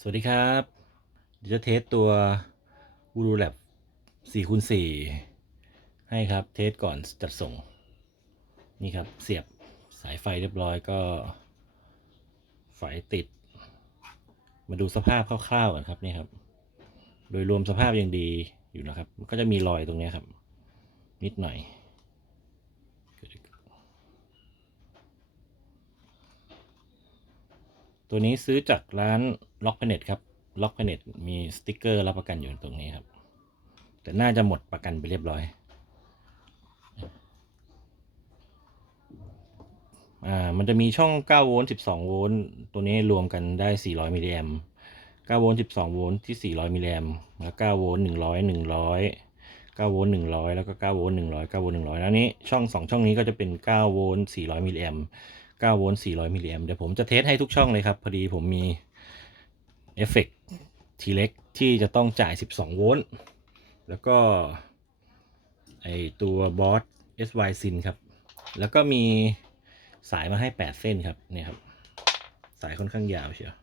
สวัสดีครับ เดี๋ยวจะเทสตัว u r u Lab 4คูณ4ให้ครับ เทสก่อนจัดส่ง นี่ครับ เสียบสายไฟเรียบร้อยก็ไฟติด มาดูสภาพคร่าวๆกันครับนี่ครับ โดยรวมสภาพยังดีอยู่นะครับ ก็จะมีรอยตรงนี้ครับ นิดหน่อย ตัวนี้ซื้อจากร้านล็อกแพเน็ตครับล็อกแพเน็ตมีสติกเกอร์รับประกันอยู่ตรงนี้ครับ แต่น่าจะหมดประกันไปเรียบร้อย อ่า มันจะมีช่อง 9 โวลต์ 12 โวลต์ ตัวนี้รวมกันได้ 400 มิลลิแอมป์9โวลต์ 12 โวลต์ที่ 400 มิลลิแอมป์แล้ว 9 โวลต์ 100 100 9โวลต์100 แล้วก็ 9 โวลต์100 9โวลต์100 แล้วนี้ช่อง 2 ช่องนี้ก็จะเป็น 9 โวลต์400 มิลลิแอมป์ 9โวลต์400 มิลลิแอมเดี๋ยวผมจะเทสให้ทุกช่องเลยครับ พอดีผมมีเอฟเฟกทีเล็กที่จะต้องจ่าย 12 โวลต์ แล้วก็ไอตัวบอส SY Sin ครับ แล้วก็มีสายมาให้ 8 เส้นครับ เนี่ยครับ สายค่อนข้างยาวเชียว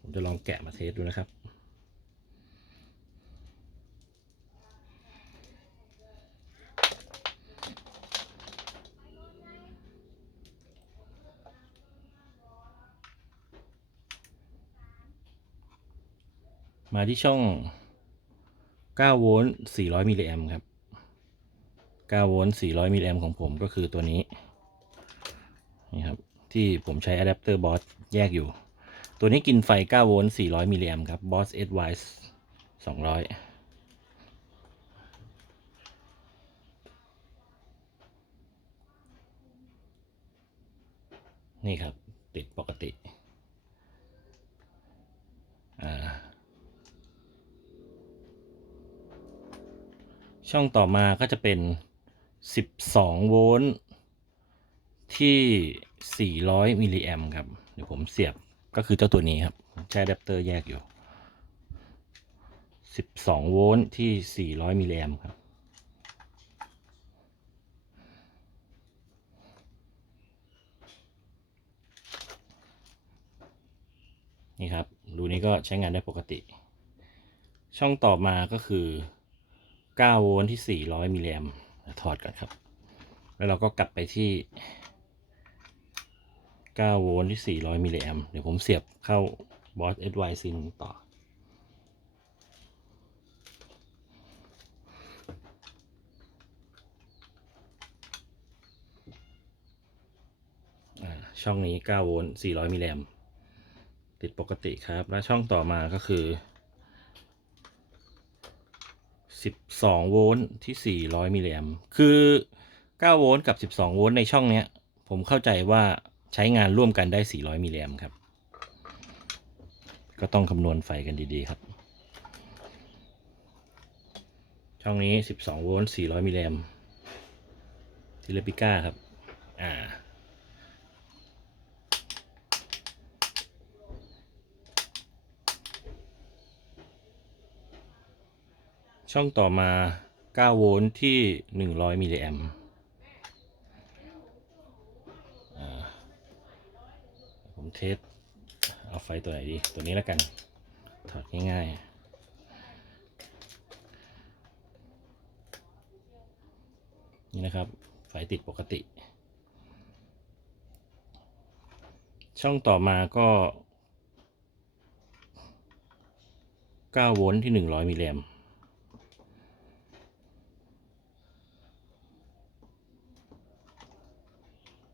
ผมจะลองแกะมาเทสดูนะครับ มาที่ช่อง 9 โวลต์ 400 มิลลิแอมครับ 9 โวลต์ 400 มิลลิแอมของผมก็คือตัวนี้ นี่ครับ ที่ผมใช้อะแดปเตอร์บอสแยกอยู่ ตัวนี้กินไฟ 9 โวลต์ 400 มิลลิแอมครับ Boss SY 200นี่ครับ ติดปกติ ช่องต่อมาก็จะเป็น 12 โวลต์ที่ 400 มิลลิแอมครับ เดี๋ยวผมเสียบก็คือเจ้าตัวนี้ครับ ใช้อะแดปเตอร์แยกอยู่ 12 โวลต์ที่ 400 มิลลิแอมครับ นี่ครับ รูนี้ก็ใช้งานได้ปกติ ช่องต่อมาก็คือ 9 โวลต์ที่ 400 มิลลิแอมถอดก่อนครับ แล้วเราก็กลับไปที่ 9 โวลต์ที่ 400 มิลลิแอมเดี๋ยวผมเสียบเข้าบอส SY Sin ต่ออ่าช่องนี้ 9 โวลต์400 มิลลิแอมติดปกติครับ แล้วช่องต่อมาก็คือ 12 โวลต์ที่ 400 มิลลิแอมคือ 9 โวลต์กับ 12 โวลต์ในช่องเนี้ย ผมเข้าใจว่าใช้งานร่วมกันได้ 400 มิลลิแอมครับ ก็ต้องคำนวณไฟกันดีๆครับ ช่องนี้ 12 โวลต์ 400 มิลลิแอมทิเลปิก้าครับ อ่า ช่องต่อมา 9 โวลต์ที่ 100 มิลลิแอมผมเทส เอาไฟตัวไหนดี ตัวนี้แล้วกัน ถอดง่ายๆนี่นะครับไฟติดปกติ ช่องต่อมาก็ 9 โวลต์ที่ 100 มิลลิแอม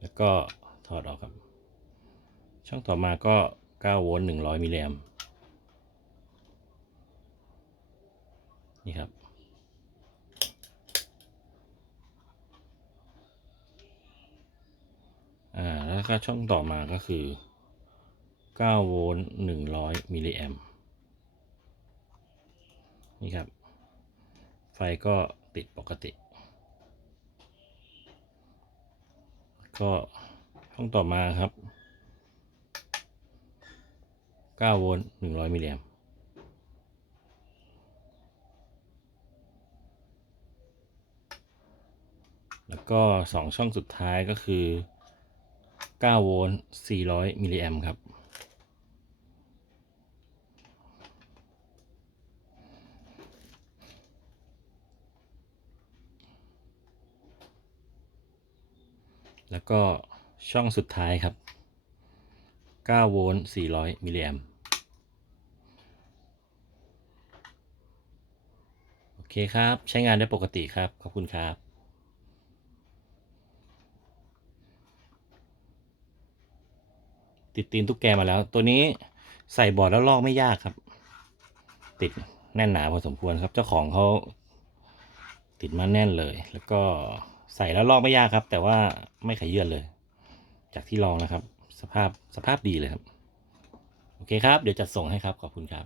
แล้วก็ถอดออกครับ ช่องต่อมาก็ 9 โวลต์ 100 มิลลิแอมนี่ครับ อ่า แล้วก็ช่องต่อมาก็คือ 9 โวลต์ 100 มิลลิแอมนี่ครับ ไฟก็ติดปกติ ก็ช่องต่อมาครับ9โวลต์100 มิลลิแอมแล้วก็สองช่องสุดท้ายก็คือ9โวลต์400 มิลลิแอมครับ แล้วก็ช่องสุดท้ายครับ 9 โวลต์ 400 มิลลิแอมโอเคครับ ใช้งานได้ปกติครับ ขอบคุณครับติดตีนตุ๊กแกมาแล้ว ตัวนี้ใส่บอร์ดแล้วลอกไม่ยากครับ ติดแน่นหนาพอสมควรครับ เจ้าของเขาติดมาแน่นเลย แล้วก็ ใส่แล้วลอกไม่ยากครับ แต่ว่าไม่ขยื่นเลย จากที่ลองนะครับ สภาพสภาพดีเลยครับ โอเคครับ เดี๋ยวจัดส่งให้ครับ ขอบคุณครับ